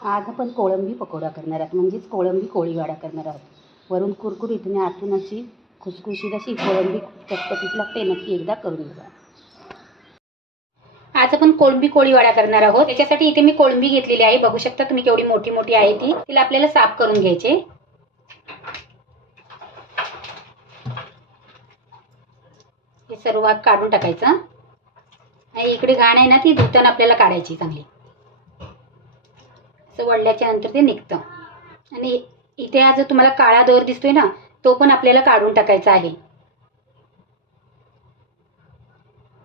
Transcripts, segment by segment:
आज आपण कोळंबी पकोडा करणार आहोत. म्हणजेच कोळंबी कोळीवाडा करणार आहोत. वरून कुरकुरीत आणि आतून अशी खुसखुशीत अशी कोळंबी चटपटीत लागते नक्की एकदा करून बघा आज आपण कोळंबी कोळीवाडा करणार आहोत. त्याच्यासाठी इथे मी कोळंबी घेतलेली आहे. बघू शकता तुम्ही केवढी मोठी मोठी आहे ती. तिला आपल्याला साफ करून घ्यायचे. हे सर्व काढून टाकायचं. आणि इकडे घाण आहे ना ती धुताना आपल्याला काढायची चांगली. असं वळल्याच्या नंतर ते निघतं. आणि इथे हा जो तुम्हाला काळा दोर दिसतोय ना तो पण आपल्याला काढून टाकायचा आहे.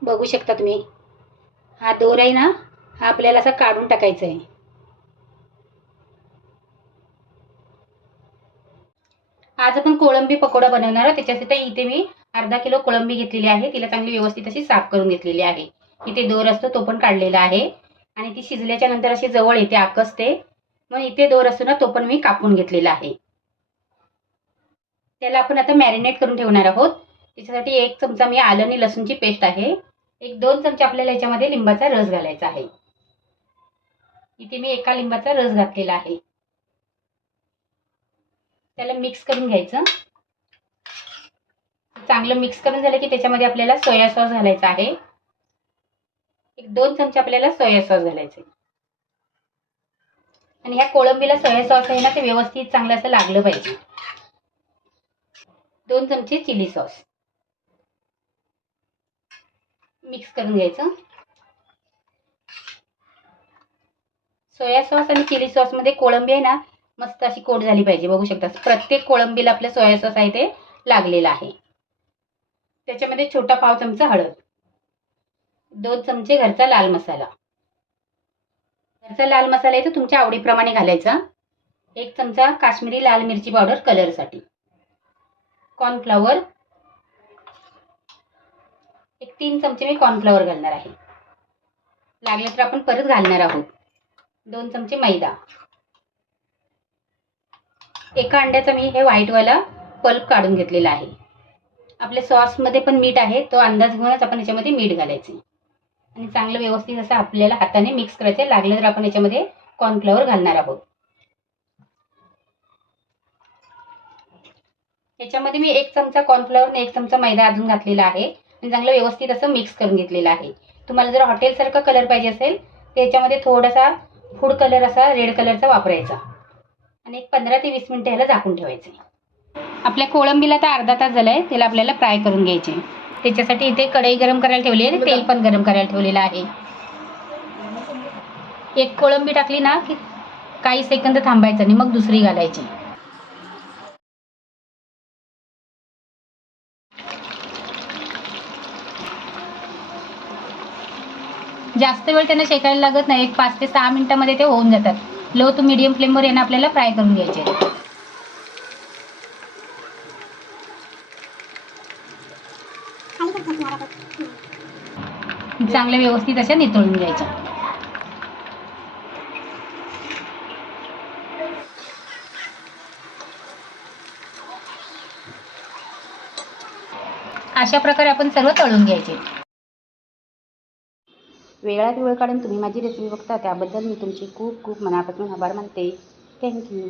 बघू शकता तुम्ही. हा दोर आहे ना हा आपल्याला असा काढून टाकायचा आहे. आज आपण कोळंबी पकोडा बनवणार आहोत. त्याच्यासाठी इथे मी अर्धा किलो कोळंबी घेतलेली आहे. तिला चांगली व्यवस्थित अशी साफ करून घेतलेली आहे. इथे दोर असतो तो पण काढलेला आहे. आणि ती शिजल्याच्या नंतर अशी जवळ येते आकसते मग इथे दोर असतो ना तो पण मी कापून घेतलेला आहे. त्याला आपण आता मॅरिनेट करून ठेवणार आहोत. त्याच्यासाठी एक चमचा मी आलं आणि लसूणची पेस्ट आहे. एक दोन चमचे आपल्याला याच्यामध्ये लिंबाचा रस घालायचा आहे. इथे मी एका लिंबाचा रस घातलेला आहे. त्याला मिक्स करून घ्यायचं. चांगलं मिक्स करून झालं की त्याच्यामध्ये आपल्याला सोया सॉस घालायचा आहे. एक दोन चमचे आपल्याला सोया सॉस घालायचे. आणि ह्या कोळंबीला सोया सॉस आहे ना ते व्यवस्थित चांगलं असं लागलं पाहिजे. दोन चमचे चिली सॉस मिक्स करून घ्यायचं. सोया सॉस आणि चिली सॉसमध्ये कोळंबी आहे ना मस्त अशी कोट झाली पाहिजे बघू शकता. प्रत्येक कोळंबीला आपल्या सोया सॉस आहे ते लागलेला आहे. त्याच्यामध्ये छोटा पाव चमचा हळद. दोन चमचे घरचा लाल मसाला. घरचा लाल मसाला आहे तो तुमच्या आवडीप्रमाणे घालायचा. एक चमचा काश्मीरी लाल मिरची पावडर कलरसाठी. कॉर्नफ्लॉवर एक तीन चमचे मी कॉर्नफ्लॉवर घालणार आहे. लागले तर आपण परत घालणार आहोत. दोन चमचे मैदा. एका अंड्याचा मी हे व्हाईटवाला पल्प काढून घेतलेला आहे. आपल्या सॉसमध्ये पण मीठ आहे तो अंदाज घेऊनच आपण याच्यामध्ये मीठ घालायचे. आणि चांगलं व्यवस्थित असं आपल्याला हाताने मिक्स करायचं लागलं तर आपण याच्यामध्ये कॉर्नफ्लॉवर घालणार आहोत. याच्यामध्ये मी एक चमचा कॉर्नफ्लॉवर आणि एक चमचा मैदा अजून घातलेला आहे. आणि चांगलं व्यवस्थित असं मिक्स करून घेतलेलं आहे. तुम्हाला जर हॉटेलसारखा कलर पाहिजे असेल तर याच्यामध्ये थोडासा फूड कलर असा रेड कलरचा वापरायचा. आणि एक पंधरा ते वीस मिनिटं ह्याला झाकून ठेवायचे आपल्या कोळंबीला तर अर्धा तास झालाय त्याला आपल्याला फ्राय करून घ्यायचे त्याच्यासाठी इथे कढई गरम करायला ठेवली आहे आणि तेल पण गरम करायला ठेवलेलं आहे. एक कोळंबी टाकली ना की काही सेकंद थांबायचं आणि मग दुसरी घालायची. जास्त वेळ त्यांना शेकायला लागत नाही. एक पाच ते सहा मिनिटामध्ये ते होऊन जातात. लो टू मिडियम फ्लेमवर यांना आपल्याला फ्राय करून घ्यायचे. चांगल्या व्यवस्थित अशा नितळून घ्यायच्या अशा प्रकारे आपण सर्व तळून घ्यायचे. वेळात वेळ काढून तुम्ही माझी रेसिपी बघता त्याबद्दल मी तुमचे खूप खूप मनापासून आभार मानते. थँक्यू